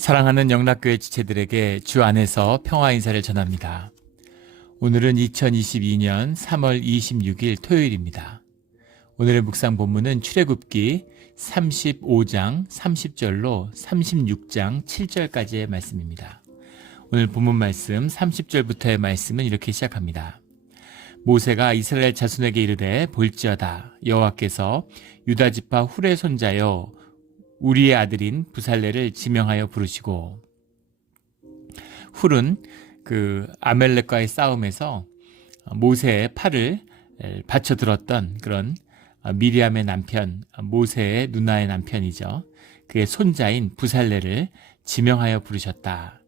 사랑하는 영락교회 지체들에게 주 안에서 평화 인사를 전합니다. 오늘은 2022년 3월 26일 토요일입니다. 오늘의 묵상 본문은 출애굽기 35장 30절로 36장 7절까지의 말씀입니다. 오늘 본문 말씀 30절부터의 말씀은 이렇게 시작합니다. 모세가 이스라엘 자손에게 이르되 볼지어다 여호와께서 유다 지파 훌의 손자여 우리의 아들인 부살레를 지명하여 부르시고 훌은 그 아멜렉과의 싸움에서 모세의 팔을 받쳐 들었던 그런 미리암의 남편 모세의 누나의 남편이죠. 그의 손자인 부살레를 지명하여 부르셨다.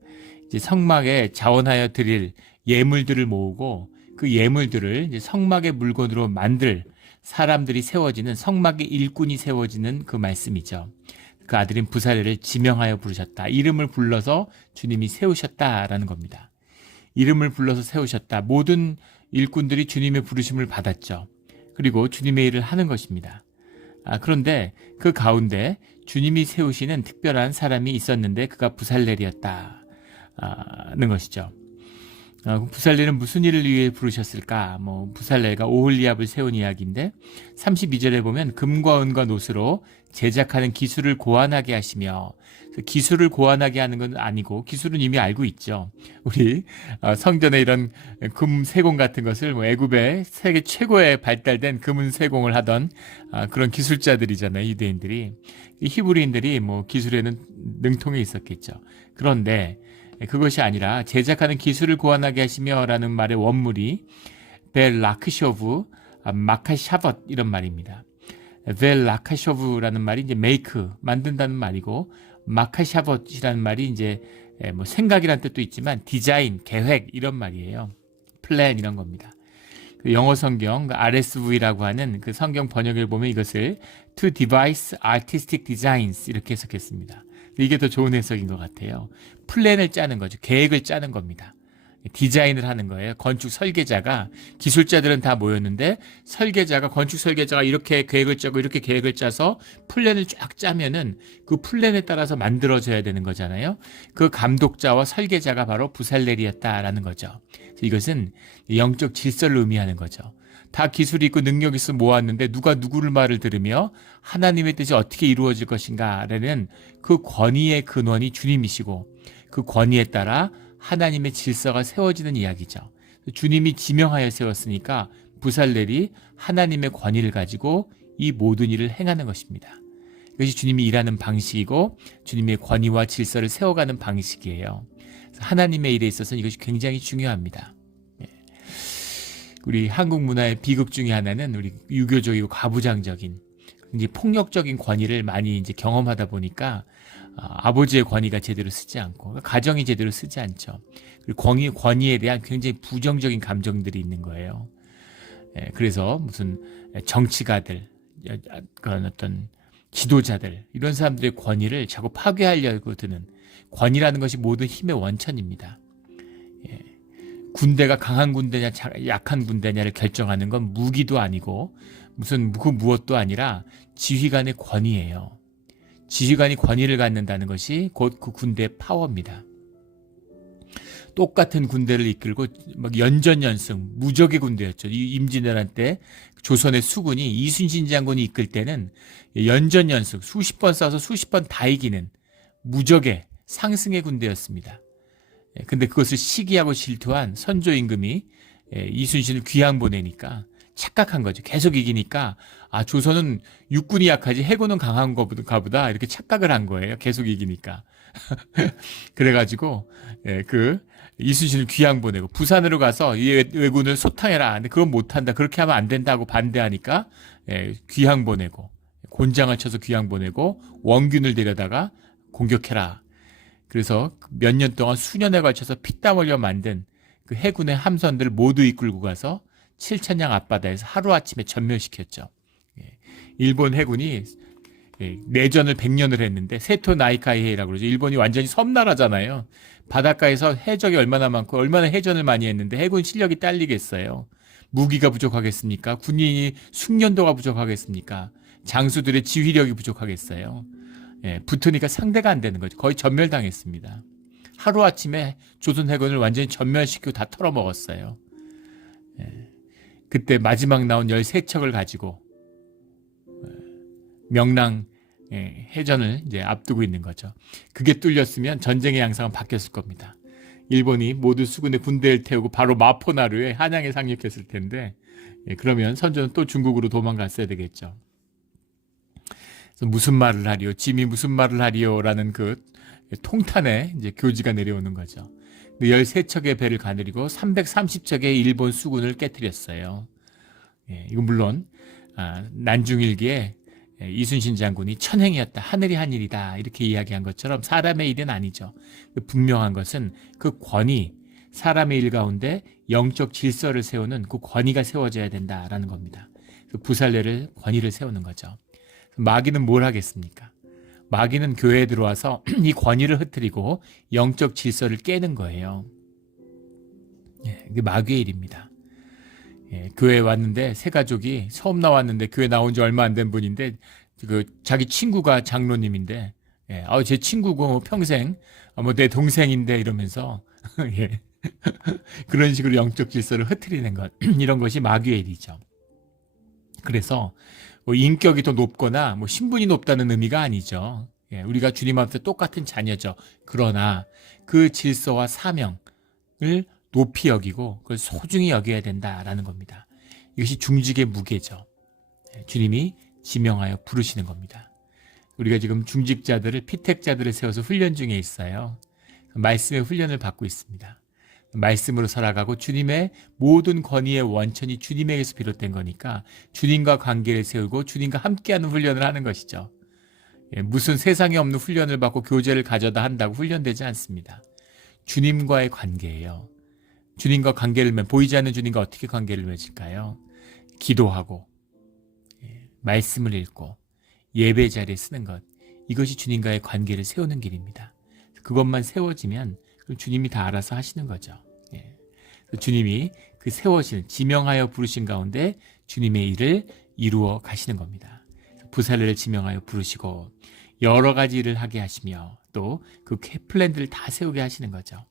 이제 성막에 자원하여 드릴 예물들을 모으고 그 예물들을 성막의 물건으로 만들 사람들이 세워지는 성막의 일꾼이 세워지는 그 말씀이죠. 그 아들인 부사레를 지명하여 부르셨다. 이름을 불러서 주님이 세우셨다라는 겁니다. 이름을 불러서 세우셨다. 모든 일꾼들이 주님의 부르심을 받았죠. 그리고 주님의 일을 하는 것입니다. 아, 그런데 그 가운데 주님이 세우시는 특별한 사람이 있었는데 그가 부살렐이었다는 것이죠. 어, 부살레는 무슨 일을 위해 부르셨을까? 뭐 부살레가 오홀리압을 세운 이야기인데 32절에 보면 금과 은과 노스로 제작하는 기술을 고안하게 하시며 기술을 고안하게 하는 건 아니고 기술은 이미 알고 있죠. 우리 어, 성전에 이런 금 세공 같은 것을 뭐 애굽의 세계 최고의 발달된 금은 세공을 하던 아, 그런 기술자들이잖아요. 유대인들이 히브리인들이 뭐 기술에는 능통해 있었겠죠. 그런데 그것이 아니라 제작하는 기술을 고안하게 하시며라는 말의 원물이 벨 라크쇼브 아, 마카샤벗 이런 말입니다. 벨 라카쇼브라는 말이 이제 메이크 만든다는 말이고 마카샤벗이라는 말이 이제 뭐 생각이란 뜻도 있지만 디자인, 계획 이런 말이에요. 플랜 이런 겁니다. 그 영어 성경 그 RSV라고 하는 그 성경 번역을 보면 이것을 to devise artistic designs 이렇게 해석했습니다. 이게 더 좋은 해석인 것 같아요. 플랜을 짜는 거죠. 계획을 짜는 겁니다. 디자인을 하는 거예요. 건축 설계자가 기술자들은 다 모였는데 설계자가 건축 설계자가 이렇게 계획을 짜고 이렇게 계획을 짜서 플랜을 쫙 짜면은 그 플랜에 따라서 만들어져야 되는 거잖아요. 그 감독자와 설계자가 바로 부살렐이었다라는 거죠. 이것은 영적 질서를 의미하는 거죠. 다 기술이 있고 능력이 있어 모았는데 누가 누구를 말을 들으며 하나님의 뜻이 어떻게 이루어질 것인가라는 그 권위의 근원이 주님이시고 그 권위에 따라 하나님의 질서가 세워지는 이야기죠. 주님이 지명하여 세웠으니까 부살렐이 하나님의 권위를 가지고 이 모든 일을 행하는 것입니다. 이것이 주님이 일하는 방식이고 주님의 권위와 질서를 세워가는 방식이에요. 하나님의 일에 있어서는 이것이 굉장히 중요합니다. 예. 우리 한국 문화의 비극 중의 하나는 우리 유교적이고 가부장적인 이제 폭력적인 권위를 많이 이제 경험하다 보니까 아, 버지의 권위가 제대로 쓰지 않고 가정이 제대로 쓰지 않죠. 그리고 권위 권위에 대한 굉장히 부정적인 감정들이 있는 거예요. 예, 그래서 무슨 정치가들 그런 어떤 지도자들 이런 사람들의 권위를 자꾸 파괴하려고 드는 권위라는 것이 모든 힘의 원천입니다. 예, 군대가 강한 군대냐 약한 군대냐를 결정하는 건 무기도 아니고 무슨 그 무엇도 아니라 지휘관의 권위예요. 지휘관이 권위를 갖는다는 것이 곧 그 군대의 파워입니다. 똑같은 군대를 이끌고 막 연전연승 무적의 군대였죠. 이 임진왜란 때 조선의 수군이 이순신 장군이 이끌 때는 연전연승 수십 번 싸서 수십 번 다 이기는 무적의 상승의 군대였습니다. 예, 근데 그것을 시기하고 질투한 선조 임금이 예, 이순신을 귀양 보내니까 착각한 거죠. 계속 이기니까 아 조선은 육군이 약하지 해군은 강한 거보다 보다 이렇게 착각을 한 거예요. 계속 이기니까. 그래가지고 예, 그 이순신을 귀양 보내고 부산으로 가서 이 왜군을 소탕해라. 근데 그건 못한다. 그렇게 하면 안 된다고 반대하니까 예, 귀양 보내고 곤장을 쳐서 귀양 보내고 원균을 데려다가 공격해라. 그래서 몇 년 동안 수년에 걸쳐서 피땀 흘려 만든 그 해군의 함선들 모두 이끌고 가서 7천양 앞바다에서 하루아침에 전멸시켰죠. 예. 일본 해군이 예, 내전을 100년을 했는데 세토 나이카이헤이라고 그러죠. 일본이 완전히 섬나라잖아요. 바닷가에서 해적이 얼마나 많고 얼마나 해전을 많이 했는데 해군 실력이 딸리겠어요. 무기가 부족하겠습니까? 군인이 숙련도가 부족하겠습니까? 장수들의 지휘력이 부족하겠어요. 예, 붙으니까 상대가 안 되는 거죠. 거의 전멸당했습니다. 하루 아침에 조선 해군을 완전히 전멸시키고 다 털어먹었어요. 예, 그때 마지막 나온 13척을 가지고 예, 명랑 예, 해전을 이제 앞두고 있는 거죠. 그게 뚫렸으면 전쟁의 양상은 바뀌었을 겁니다. 일본이 모두 수군의 군대를 태우고 바로 마포나루에 한양에 상륙했을 텐데 예, 그러면 선조는 또 중국으로 도망갔어야 되겠죠. 무슨 말을 하리요? 짐이 무슨 말을 하리요 라는 그 통탄에 이제 교지가 내려오는 거죠. 13척의 배를 가느리고 330척의 일본 수군을 깨뜨렸어요. 예, 이건 물론 아, 난중일기에 예, 이순신 장군이 천행이었다. 하늘이 한 일이다. 이렇게 이야기한 것처럼 사람의 일은 아니죠. 분명한 것은 그 권위, 사람의 일 가운데 영적 질서를 세우는 그 권위가 세워져야 된다라는 겁니다. 그 부살레를 권위를 세우는 거죠. 마귀는 뭘 하겠습니까? 마귀는 교회에 들어와서 이 권위를 흐트리고 영적 질서를 깨는 거예요. 예, 이게 마귀의 일입니다. 예, 교회에 왔는데 새 가족이 처음 나왔는데 교회 나온 지 얼마 안 된 분인데 그 자기 친구가 장로님인데 예, 아, 제 친구고 평생 뭐내 동생인데 이러면서 예. 그런 식으로 영적 질서를 흐트리는 것 이런 것이 마귀의 일이죠. 그래서 뭐 인격이 더 높거나 뭐 신분이 높다는 의미가 아니죠. 예, 우리가 주님 앞에 똑같은 자녀죠. 그러나 그 질서와 사명을 높이 여기고 그걸 소중히 여겨야 된다라는 겁니다. 이것이 중직의 무게죠. 예, 주님이 지명하여 부르시는 겁니다. 우리가 지금 중직자들을 피택자들을 세워서 훈련 중에 있어요. 말씀의 훈련을 받고 있습니다. 말씀으로 살아가고 주님의 모든 권위의 원천이 주님에게서 비롯된 거니까 주님과 관계를 세우고 주님과 함께하는 훈련을 하는 것이죠. 예, 무슨 세상에 없는 훈련을 받고 교제를 가져다 한다고 훈련되지 않습니다. 주님과의 관계예요. 주님과 관계를 맺, 보이지 않는 주님과 어떻게 관계를 맺을까요? 기도하고, 예, 말씀을 읽고, 예배 자리에 쓰는 것. 이것이 주님과의 관계를 세우는 길입니다. 그것만 세워지면 그럼 주님이 다 알아서 하시는 거죠. 예. 주님이 그 세워진, 지명하여 부르신 가운데 주님의 일을 이루어 가시는 겁니다. 부살레를 지명하여 부르시고 여러 가지 일을 하게 하시며 또 그 플랜들을 다 세우게 하시는 거죠.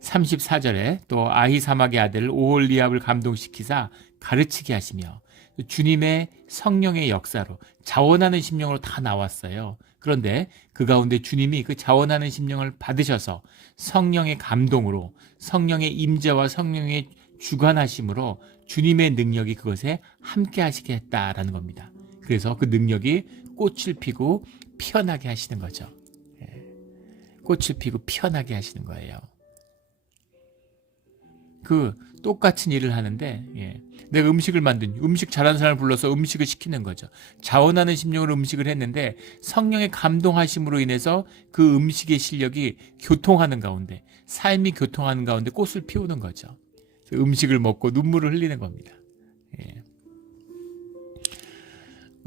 34절에 또 아히사막의 아들 오홀리압을 감동시키사 가르치게 하시며 주님의 성령의 역사로 자원하는 심령으로 다 나왔어요. 그런데 그 가운데 주님이 그 자원하는 심령을 받으셔서 성령의 감동으로 성령의 임재와 성령의 주관하심으로 주님의 능력이 그것에 함께 하시게 했다라는 겁니다. 그래서 그 능력이 꽃을 피고 피어나게 하시는 거죠. 예. 꽃을 피고 피어나게 하시는 거예요. 그 똑같은 일을 하는데 예. 내가 음식을 만든 음식 잘하는 사람을 불러서 음식을 시키는 거죠. 자원하는 심령으로 음식을 했는데 성령의 감동하심으로 인해서 그 음식의 실력이 교통하는 가운데 삶이 교통하는 가운데 꽃을 피우는 거죠. 음식을 먹고 눈물을 흘리는 겁니다. 예.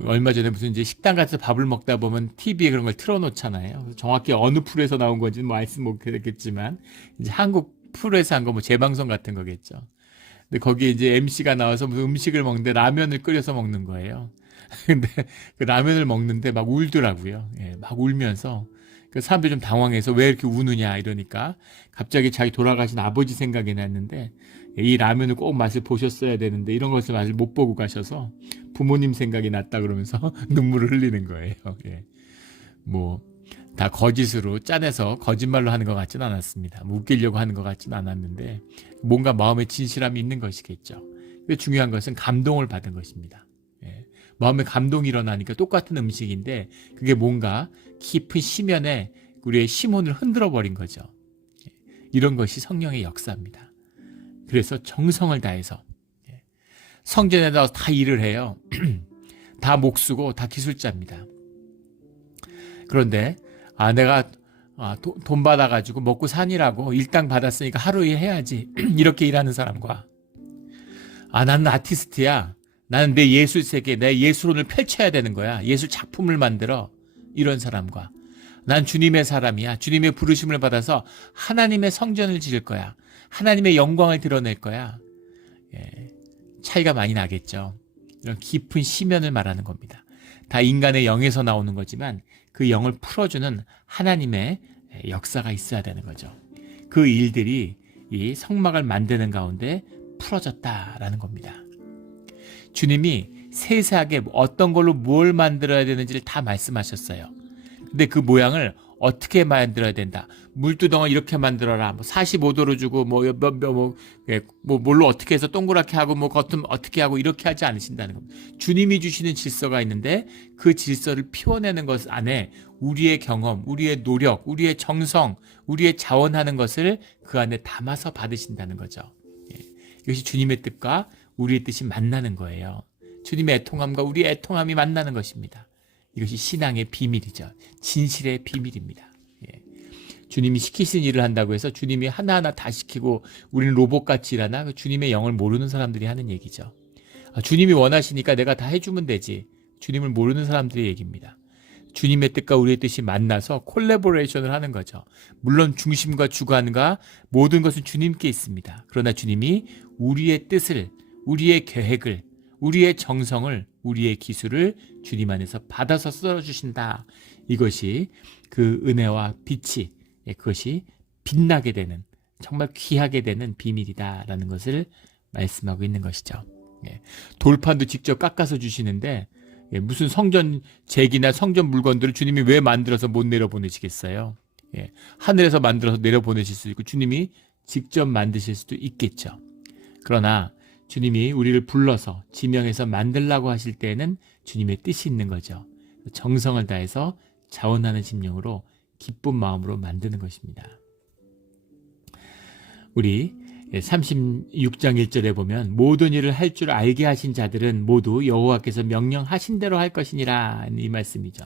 얼마 전에 무슨 이제 식당 가서 밥을 먹다 보면 TV에 그런 걸 틀어놓잖아요. 정확히 어느 풀에서 나온 건지는 뭐 말씀 못 드렸겠지만 이제 한국 풀에서 한 거 뭐 재방송 같은 거겠죠. 근데 거기에 이제 MC가 나와서 무슨 음식을 먹는데 라면을 끓여서 먹는 거예요. 근데 그 라면을 먹는데 막 울더라고요. 예, 막 울면서 그 사람들이 좀 당황해서 왜 이렇게 우느냐 이러니까 갑자기 자기 돌아가신 아버지 생각이 났는데 이 라면을 꼭 맛을 보셨어야 되는데 이런 것을 맛을 못 보고 가셔서 부모님 생각이 났다 그러면서 눈물을 흘리는 거예요. 예. 뭐, 다 거짓으로 짜내서 거짓말로 하는 것 같진 않았습니다. 뭐 웃기려고 하는 것 같진 않았는데 뭔가 마음에 진실함이 있는 것이겠죠. 근데 중요한 것은 감동을 받은 것입니다. 예. 마음에 감동이 일어나니까 똑같은 음식인데 그게 뭔가 깊은 심연에 우리의 심혼을 흔들어 버린 거죠. 예. 이런 것이 성령의 역사입니다. 그래서 정성을 다해서 예. 성전에다 다 일을 해요. 다 목수고 다 기술자입니다. 그런데 아 내가 아, 도, 돈 받아가지고 먹고 사니라고 일당 받았으니까 하루 일 해야지. 이렇게 일하는 사람과. 아 나는 아티스트야. 나는 내 예술 세계 내 예술혼을 펼쳐야 되는 거야. 예술 작품을 만들어. 이런 사람과. 난 주님의 사람이야. 주님의 부르심을 받아서 하나님의 성전을 지을 거야. 하나님의 영광을 드러낼 거야. 예, 차이가 많이 나겠죠. 이런 깊은 심연을 말하는 겁니다. 다 인간의 영에서 나오는 거지만 그 영을 풀어주는 하나님의 역사가 있어야 되는 거죠. 그 일들이 이 성막을 만드는 가운데 풀어졌다라는 겁니다. 주님이 세세하게 어떤 걸로 뭘 만들어야 되는지를 다 말씀하셨어요. 근데 그 모양을 어떻게 만들어야 된다. 물두덩을 이렇게 만들어라. 뭐 45도로 주고 뭐, 뭐, 뭐, 뭐, 예, 뭐 뭘로 어떻게 해서 동그랗게 하고 뭐 겉은 어떻게 하고 이렇게 하지 않으신다는 겁니다. 주님이 주시는 질서가 있는데 그 질서를 피워내는 것 안에 우리의 경험, 우리의 노력, 우리의 정성, 우리의 자원하는 것을 그 안에 담아서 받으신다는 거죠. 예. 이것이 주님의 뜻과 우리의 뜻이 만나는 거예요. 주님의 애통함과 우리의 애통함이 만나는 것입니다. 이것이 신앙의 비밀이죠. 진실의 비밀입니다. 예. 주님이 시키신 일을 한다고 해서 주님이 하나하나 다 시키고 우리는 로봇같이 일하나 그 주님의 영을 모르는 사람들이 하는 얘기죠. 아, 주님이 원하시니까 내가 다 해주면 되지. 주님을 모르는 사람들의 얘기입니다. 주님의 뜻과 우리의 뜻이 만나서 콜라보레이션을 하는 거죠. 물론 중심과 주관과 모든 것은 주님께 있습니다. 그러나 주님이 우리의 뜻을, 우리의 계획을, 우리의 정성을, 우리의 기술을 주님 안에서 받아서 써 주신다. 이것이 그 은혜와 빛이, 예, 그것이 빛나게 되는, 정말 귀하게 되는 비밀이다라는 것을 말씀하고 있는 것이죠. 예, 돌판도 직접 깎아서 주시는데, 예, 무슨 성전 잭이나 성전 물건들을 주님이 왜 만들어서 못 내려보내시겠어요? 예, 하늘에서 만들어서 내려보내실 수도 있고, 주님이 직접 만드실 수도 있겠죠. 그러나 주님이 우리를 불러서 지명해서 만들라고 하실 때에는 주님의 뜻이 있는 거죠. 정성을 다해서 자원하는 심령으로 기쁜 마음으로 만드는 것입니다. 우리 36장 1절에 보면 모든 일을 할 줄 알게 하신 자들은 모두 여호와께서 명령하신 대로 할 것이니라 이 말씀이죠.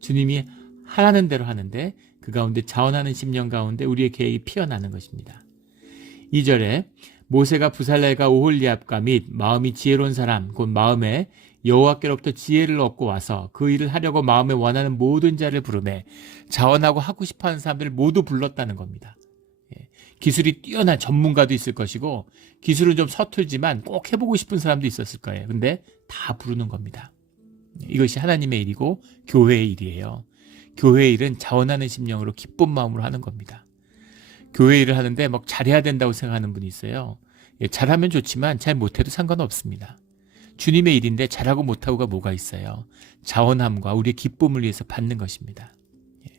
주님이 하라는 대로 하는데 그 가운데 자원하는 심령 가운데 우리의 계획이 피어나는 것입니다. 2절에 모세가 부살렐과 오홀리압과 및 마음이 지혜로운 사람 곧 마음에 여호와께로부터 지혜를 얻고 와서 그 일을 하려고 마음에 원하는 모든 자를 부르매 자원하고 하고 싶어하는 사람들을 모두 불렀다는 겁니다. 예. 기술이 뛰어난 전문가도 있을 것이고 기술은 좀 서툴지만 꼭 해보고 싶은 사람도 있었을 거예요. 근데 다 부르는 겁니다. 이것이 하나님의 일이고 교회의 일이에요. 교회의 일은 자원하는 심령으로 기쁜 마음으로 하는 겁니다. 교회 일을 하는데 막 잘해야 된다고 생각하는 분이 있어요. 예, 잘하면 좋지만 잘 못해도 상관없습니다. 주님의 일인데 잘하고 못하고가 뭐가 있어요. 자원함과 우리의 기쁨을 위해서 받는 것입니다. 예.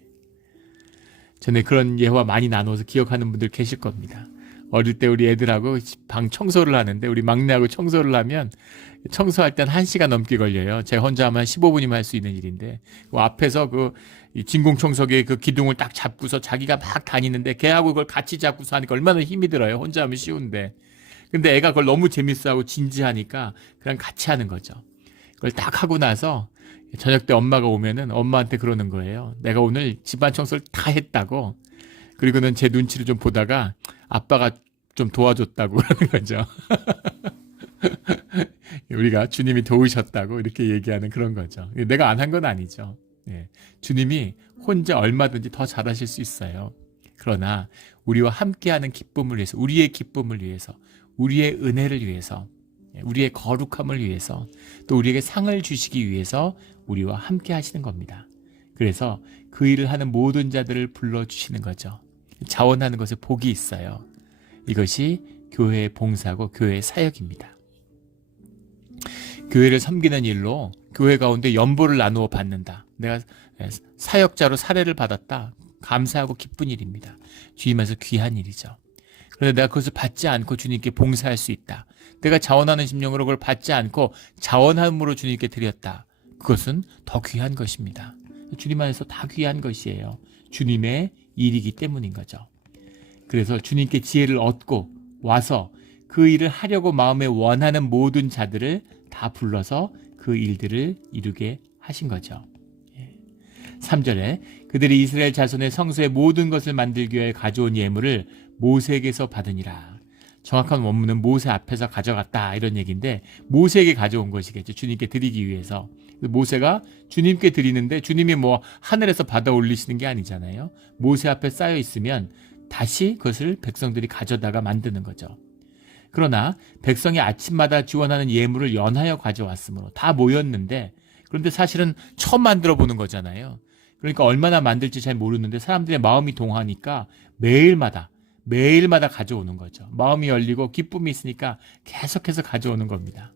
전에 그런 예화 많이 나눠서 기억하는 분들 계실 겁니다. 어릴 때 우리 애들하고 방 청소를 하는데 우리 막내하고 청소를 하면 청소할 땐 1시간 넘게 걸려요. 제가 혼자 하면 15분이면 할 수 있는 일인데 그 앞에서 그 진공 청소기의 그 기둥을 딱 잡고서 자기가 막 다니는데 걔하고 그걸 같이 잡고서 하니까 얼마나 힘이 들어요. 혼자 하면 쉬운데. 근데 애가 그걸 너무 재밌어하고 진지하니까 그냥 같이 하는 거죠. 그걸 딱 하고 나서 저녁 때 엄마가 오면은 엄마한테 그러는 거예요. 내가 오늘 집안 청소를 다 했다고. 그리고는 제 눈치를 좀 보다가 아빠가 좀 도와줬다고 그러는 거죠. 우리가 주님이 도우셨다고 이렇게 얘기하는 그런 거죠. 내가 안 한 건 아니죠. 예. 주님이 혼자 얼마든지 더 잘하실 수 있어요. 그러나 우리와 함께하는 기쁨을 위해서, 우리의 기쁨을 위해서, 우리의 은혜를 위해서, 예, 우리의 거룩함을 위해서, 또 우리에게 상을 주시기 위해서 우리와 함께 하시는 겁니다. 그래서 그 일을 하는 모든 자들을 불러주시는 거죠. 자원하는 것에 복이 있어요. 이것이 교회의 봉사고 교회의 사역입니다. 교회를 섬기는 일로 교회 가운데 연보를 나누어 받는다. 내가 사역자로 사례를 받았다. 감사하고 기쁜 일입니다. 주님에서 귀한 일이죠. 그런데 내가 그것을 받지 않고 주님께 봉사할 수 있다. 내가 자원하는 심령으로 그걸 받지 않고 자원함으로 주님께 드렸다. 그것은 더 귀한 것입니다. 주님 안에서 다 귀한 것이에요. 주님의 일이기 때문인 거죠. 그래서 주님께 지혜를 얻고 와서 그 일을 하려고 마음에 원하는 모든 자들을 다 불러서 그 일들을 이루게 하신 거죠. 3절에 그들이 이스라엘 자손의 성소의 모든 것을 만들기 위해 가져온 예물을 모세에게서 받으니라. 정확한 원문은 모세 앞에서 가져갔다 이런 얘기인데 모세에게 가져온 것이겠죠. 주님께 드리기 위해서. 모세가 주님께 드리는데 주님이 뭐 하늘에서 받아 올리시는 게 아니잖아요. 모세 앞에 쌓여 있으면 다시 그것을 백성들이 가져다가 만드는 거죠. 그러나 백성이 아침마다 지원하는 예물을 연하여 가져왔으므로 다 모였는데 그런데 사실은 처음 만들어 보는 거잖아요. 그러니까 얼마나 만들지 잘 모르는데 사람들의 마음이 동하니까 매일마다 매일마다 가져오는 거죠. 마음이 열리고 기쁨이 있으니까 계속해서 가져오는 겁니다.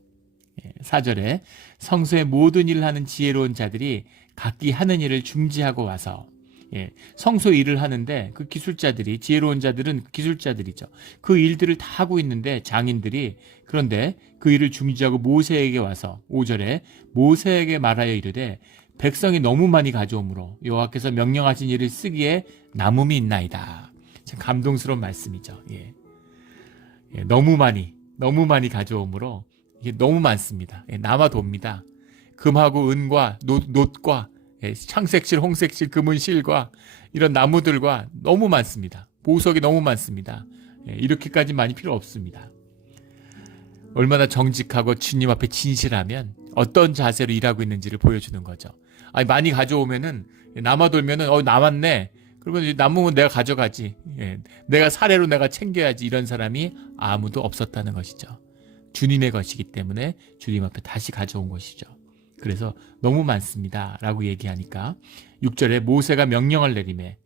예, 4절에 성소의 모든 일을 하는 지혜로운 자들이 각기 하는 일을 중지하고 와서 예, 성소 일을 하는데 그 기술자들이 지혜로운 자들은 그 기술자들이죠. 그 일들을 다 하고 있는데 장인들이 그런데 그 일을 중지하고 모세에게 와서 5절에 모세에게 말하여 이르되 백성이 너무 많이 가져오므로 여호와께서 명령하신 일을 쓰기에 남음이 있나이다. 참 감동스러운 말씀이죠. 예. 예, 너무 많이 너무 많이 가져오므로 이게 너무 많습니다. 예, 남아 돕니다. 금하고 은과 노, 놋과 예, 창색실, 홍색실, 금은실과 이런 나무들과 너무 많습니다. 보석이 너무 많습니다. 예, 이렇게까지 많이 필요 없습니다. 얼마나 정직하고 주님 앞에 진실하면 어떤 자세로 일하고 있는지를 보여주는 거죠. 아니 많이 가져오면은 남아 돌면은 어 남았네. 그러면 남으면 내가 가져가지. 예, 내가 사례로 내가 챙겨야지 이런 사람이 아무도 없었다는 것이죠. 주님의 것이기 때문에 주님 앞에 다시 가져온 것이죠. 그래서 너무 많습니다. 라고 얘기하니까 6절에 모세가 명령을 내리매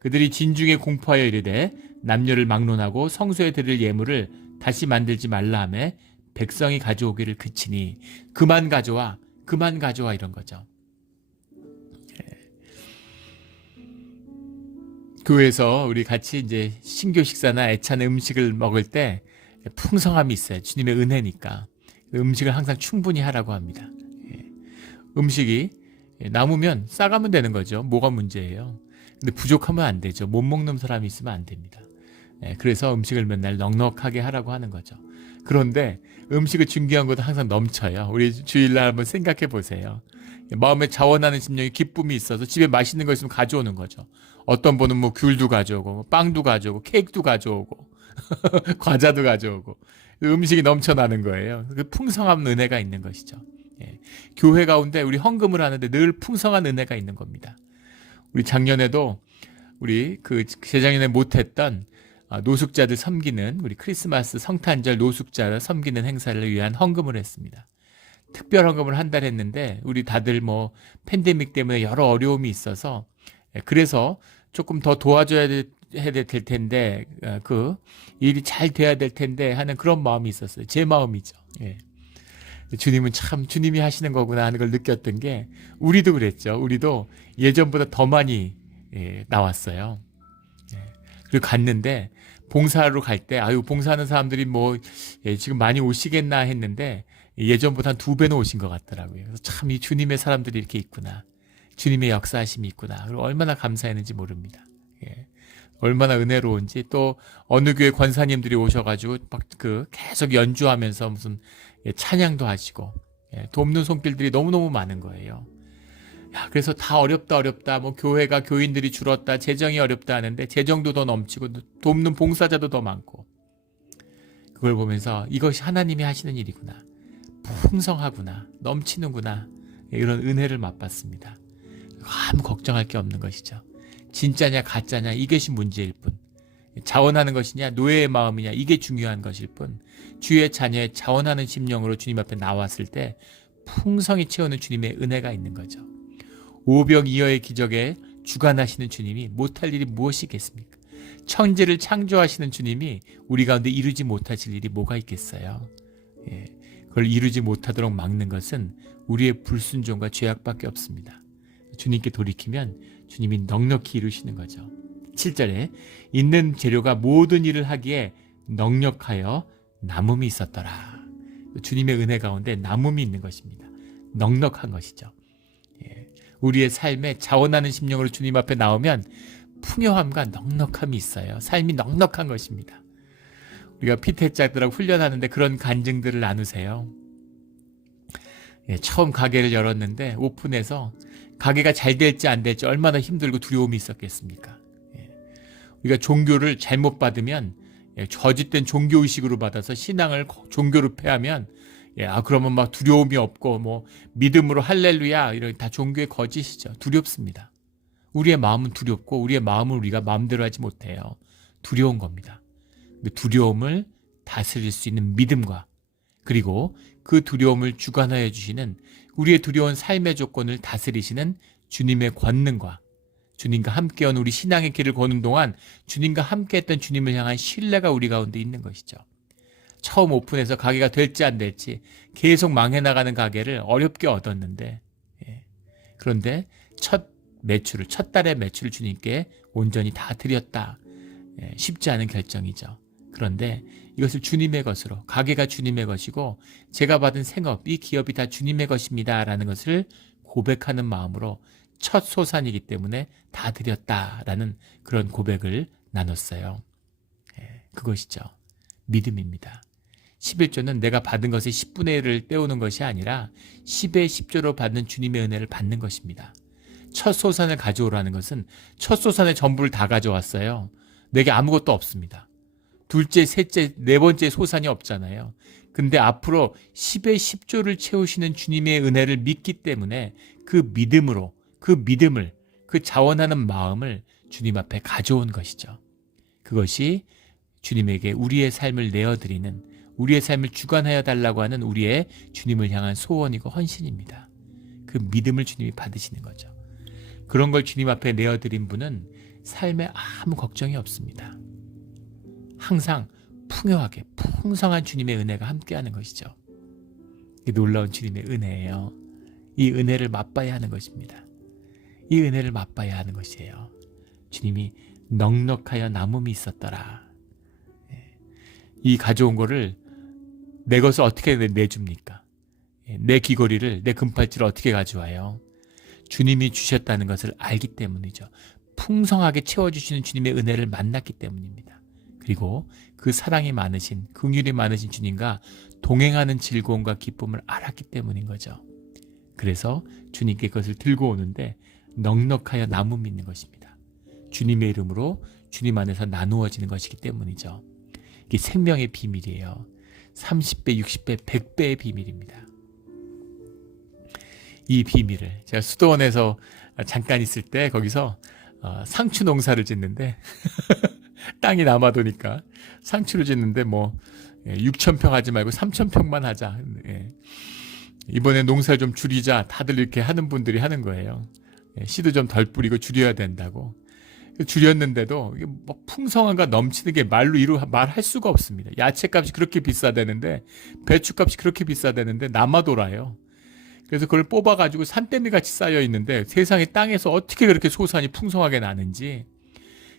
그들이 진중에 공포하여 이르되 남녀를 막론하고 성소에 드릴 예물을 다시 만들지 말라 하매 백성이 가져오기를 그치니 그만 가져와 그만 가져와 이런 거죠. 교회에서 우리 같이 이제 신교 식사나 애찬 음식을 먹을 때 풍성함이 있어요. 주님의 은혜니까 음식을 항상 충분히 하라고 합니다. 예. 음식이 남으면 싸가면 되는 거죠. 뭐가 문제예요? 근데 부족하면 안 되죠. 못 먹는 사람이 있으면 안 됩니다. 예, 그래서 음식을 맨날 넉넉하게 하라고 하는 거죠. 그런데 음식을 준비한 것도 항상 넘쳐요. 우리 주일날 한번 생각해 보세요. 마음에 자원하는 심령이 기쁨이 있어서 집에 맛있는 거 있으면 가져오는 거죠. 어떤 분은 뭐 귤도 가져오고 뭐 빵도 가져오고 케이크도 가져오고 과자도 가져오고 음식이 넘쳐나는 거예요. 그 풍성한 은혜가 있는 것이죠. 예. 교회 가운데 우리 헌금을 하는데 늘 풍성한 은혜가 있는 겁니다. 우리 작년에도 우리 그 재작년에 못했던 아, 노숙자들 섬기는 우리 크리스마스 성탄절 노숙자를 섬기는 행사를 위한 헌금을 했습니다. 특별 헌금을 한 달 했는데 우리 다들 뭐 팬데믹 때문에 여러 어려움이 있어서 예, 그래서 조금 더 도와줘야 될, 해야 될 텐데 어, 그 일이 잘 돼야 될 텐데 하는 그런 마음이 있었어요. 제 마음이죠. 예. 주님은 참 주님이 하시는 거구나 하는 걸 느꼈던 게 우리도 그랬죠. 우리도 예전보다 더 많이 예, 나왔어요. 예. 그리고 갔는데 봉사로 갈 때 아유 봉사하는 사람들이 뭐 예, 지금 많이 오시겠나 했는데 예전보다 한 두 배는 오신 것 같더라고요. 그래서 참 이 주님의 사람들이 이렇게 있구나. 주님의 역사하심이 있구나. 그리고 얼마나 감사했는지 모릅니다. 예. 얼마나 은혜로운지 또 어느 교회 권사님들이 오셔가지고 막 그 계속 연주하면서 무슨 예, 찬양도 하시고 예, 돕는 손길들이 너무너무 많은 거예요. 야, 그래서 다 어렵다 어렵다 뭐 교회가 교인들이 줄었다 재정이 어렵다 하는데 재정도 더 넘치고 돕는 봉사자도 더 많고 그걸 보면서 이것이 하나님이 하시는 일이구나 풍성하구나 넘치는구나 예, 이런 은혜를 맛봤습니다. 아무 걱정할 게 없는 것이죠. 진짜냐 가짜냐 이것이 문제일 뿐. 자원하는 것이냐 노예의 마음이냐 이게 중요한 것일 뿐. 주의 자녀의 자원하는 심령으로 주님 앞에 나왔을 때 풍성히 채우는 주님의 은혜가 있는 거죠. 오병이어의 기적에 주관하시는 주님이 못할 일이 무엇이겠습니까? 천지를 창조하시는 주님이 우리 가운데 이루지 못하실 일이 뭐가 있겠어요? 예, 그걸 이루지 못하도록 막는 것은 우리의 불순종과 죄악밖에 없습니다. 주님께 돌이키면 주님이 넉넉히 이루시는 거죠. 7절에 있는 재료가 모든 일을 하기에 넉넉하여 남음이 있었더라. 주님의 은혜 가운데 남음이 있는 것입니다. 넉넉한 것이죠. 예. 우리의 삶에 자원하는 심령으로 주님 앞에 나오면 풍요함과 넉넉함이 있어요. 삶이 넉넉한 것입니다. 우리가 피태자들하고 훈련하는데 그런 간증들을 나누세요. 예, 처음 가게를 열었는데 오픈해서 가게가 잘 될지 안 될지 얼마나 힘들고 두려움이 있었겠습니까? 예. 우리가 종교를 잘못 받으면 예, 저짓된 종교 의식으로 받아서 신앙을 종교로 패하면 예, 아 그러면 막 두려움이 없고 뭐 믿음으로 할렐루야 이런 다 종교의 거짓이죠. 두렵습니다. 우리의 마음은 두렵고 우리의 마음을 우리가 마음대로 하지 못해요. 두려운 겁니다. 두려움을 다스릴 수 있는 믿음과 그리고 그 두려움을 주관하여 주시는 우리의 두려운 삶의 조건을 다스리시는 주님의 권능과 주님과 함께한 우리 신앙의 길을 거는 동안 주님과 함께했던 주님을 향한 신뢰가 우리 가운데 있는 것이죠. 처음 오픈해서 가게가 될지 안 될지 계속 망해 나가는 가게를 어렵게 얻었는데 예. 그런데 첫 매출을 첫 달의 매출을 주님께 온전히 다 드렸다. 예, 쉽지 않은 결정이죠. 그런데 이것을 주님의 것으로 가게가 주님의 것이고 제가 받은 생업 이 기업이 다 주님의 것입니다라는 것을 고백하는 마음으로 첫 소산이기 때문에 다 드렸다라는 그런 고백을 나눴어요. 예, 그것이죠. 믿음입니다. 11조는 내가 받은 것의 10분의 1을 떼우는 것이 아니라 10의 10조로 받는 주님의 은혜를 받는 것입니다. 첫 소산을 가져오라는 것은 첫 소산의 전부를 다 가져왔어요. 내게 아무것도 없습니다. 둘째, 셋째, 네 번째 소산이 없잖아요. 근데 앞으로 10의 10조를 채우시는 주님의 은혜를 믿기 때문에 그 믿음으로, 그 믿음을, 그 자원하는 마음을 주님 앞에 가져온 것이죠. 그것이 주님에게 우리의 삶을 내어드리는, 우리의 삶을 주관하여 달라고 하는 우리의 주님을 향한 소원이고 헌신입니다. 그 믿음을 주님이 받으시는 거죠. 그런 걸 주님 앞에 내어드린 분은 삶에 아무 걱정이 없습니다. 항상 풍요하게 풍성한 주님의 은혜가 함께하는 것이죠. 이 놀라운 주님의 은혜예요. 이 은혜를 맛봐야 하는 것입니다. 이 은혜를 맛봐야 하는 것이에요. 주님이 넉넉하여 남음이 있었더라. 예. 이 가져온 거를 내 것을 어떻게 내줍니까? 예, 내 귀걸이를 내 금팔찌를 어떻게 가져와요? 주님이 주셨다는 것을 알기 때문이죠. 풍성하게 채워주시는 주님의 은혜를 만났기 때문입니다. 그리고 그 사랑이 많으신, 긍휼이 많으신 주님과 동행하는 즐거움과 기쁨을 알았기 때문인 거죠. 그래서 주님께 그것을 들고 오는데 넉넉하여 남음 있는 것입니다. 주님의 이름으로 주님 안에서 나누어지는 것이기 때문이죠. 이게 생명의 비밀이에요. 30배, 60배, 100배의 비밀입니다. 이 비밀을 제가 수도원에서 잠깐 있을 때 거기서 어, 상추 농사를 짓는데 땅이 남아도니까 상추를 짓는데 뭐 6천 평 하지 말고 3천 평만 하자. 예. 이번에 농사를 좀 줄이자 다들 이렇게 하는 분들이 하는 거예요. 예, 씨도 좀 덜 뿌리고 줄여야 된다고. 줄였는데도 뭐 풍성함과 넘치는 게 말로 이루 말할 수가 없습니다. 야채값이 그렇게 비싸대는데 배추값이 그렇게 비싸대는데 남아돌아요. 그래서 그걸 뽑아가지고 산더미 같이 쌓여 있는데 세상에 땅에서 어떻게 그렇게 소산이 풍성하게 나는지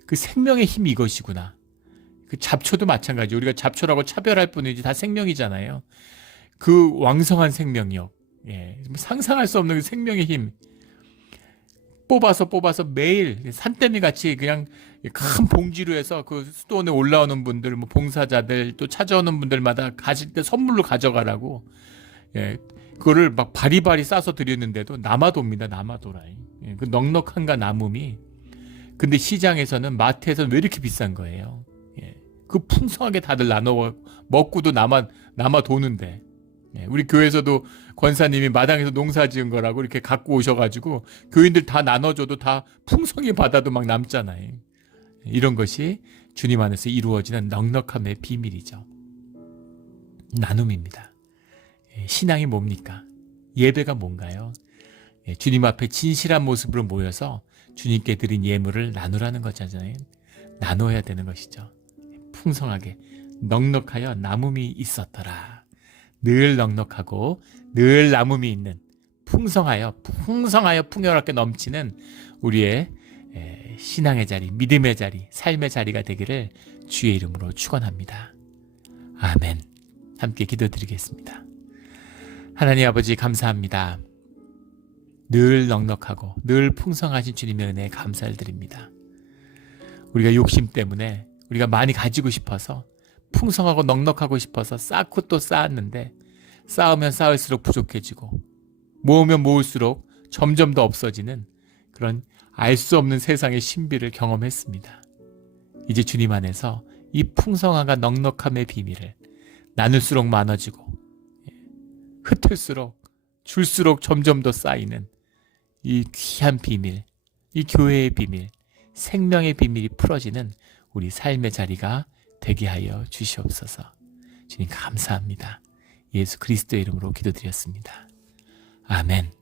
그 생명의 힘이 이것이구나. 그 잡초도 마찬가지. 우리가 잡초라고 차별할 뿐이지 다 생명이잖아요. 그 왕성한 생명력, 예, 상상할 수 없는 그 생명의 힘. 뽑아서 뽑아서 매일 산더미 같이 그냥 큰 봉지로 해서 그 수도원에 올라오는 분들, 뭐 봉사자들 또 찾아오는 분들마다 가질 때 선물로 가져가라고. 예, 그거를 막 바리바리 싸서 드렸는데도 남아도입니다. 남아도라이. 예, 그 넉넉한가 남음이. 근데 시장에서는 마트에서는 왜 이렇게 비싼 거예요? 예, 그 풍성하게 다들 나눠 먹고도 남아 남아 도는데. 예, 우리 교회에서도 권사님이 마당에서 농사 지은 거라고 이렇게 갖고 오셔가지고 교인들 다 나눠줘도 다 풍성히 받아도 막 남잖아요. 이런 것이 주님 안에서 이루어지는 넉넉함의 비밀이죠. 나눔입니다. 예, 신앙이 뭡니까? 예배가 뭔가요? 예, 주님 앞에 진실한 모습으로 모여서 주님께 드린 예물을 나누라는 거잖아요. 나눠야 되는 것이죠. 풍성하게 넉넉하여 남음이 있었더라. 늘 넉넉하고 늘 남음이 있는 풍성하여 풍성하여 풍요롭게 넘치는 우리의 에, 신앙의 자리, 믿음의 자리, 삶의 자리가 되기를 주의 이름으로 축원합니다. 아멘. 함께 기도드리겠습니다. 하나님 아버지 감사합니다. 늘 넉넉하고 늘 풍성하신 주님의 은혜에 감사를 드립니다. 우리가 욕심 때문에 우리가 많이 가지고 싶어서 풍성하고 넉넉하고 싶어서 쌓고 또 쌓았는데 쌓으면 쌓을수록 부족해지고 모으면 모을수록 점점 더 없어지는 그런 알 수 없는 세상의 신비를 경험했습니다. 이제 주님 안에서 이 풍성함과 넉넉함의 비밀을 나눌수록 많아지고 흩을수록 줄수록 점점 더 쌓이는 이 귀한 비밀, 이 교회의 비밀, 생명의 비밀이 풀어지는 우리 삶의 자리가 되게 하여 주시옵소서. 주님 감사합니다. 예수 그리스도의 이름으로 기도드렸습니다. 아멘.